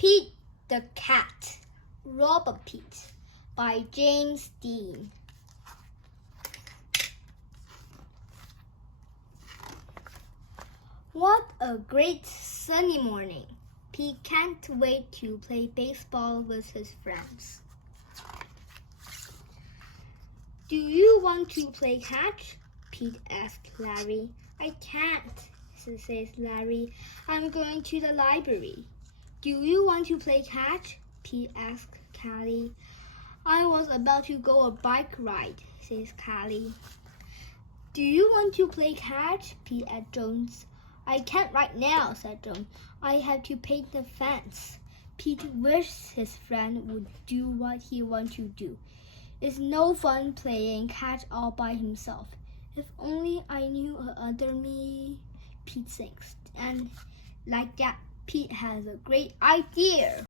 Pete the Cat, Robo by James Dean. What a great sunny morning. Pete can't wait to play baseball with his friends. Do you want to play catch? Pete asked Larry. I can't, says Larry. I'm going to the library. Do you want to play catch? Pete asked Callie. I was about to go a bike ride, says Callie. Do you want to play catch? Pete asked Jones. I can't right now, said Jones. I have to paint the fence. Pete wished his friend would do what he wanted to do. It's no fun playing catch all by himself. If only I knew another me, Pete thinks. And like that, Pete has a great idea.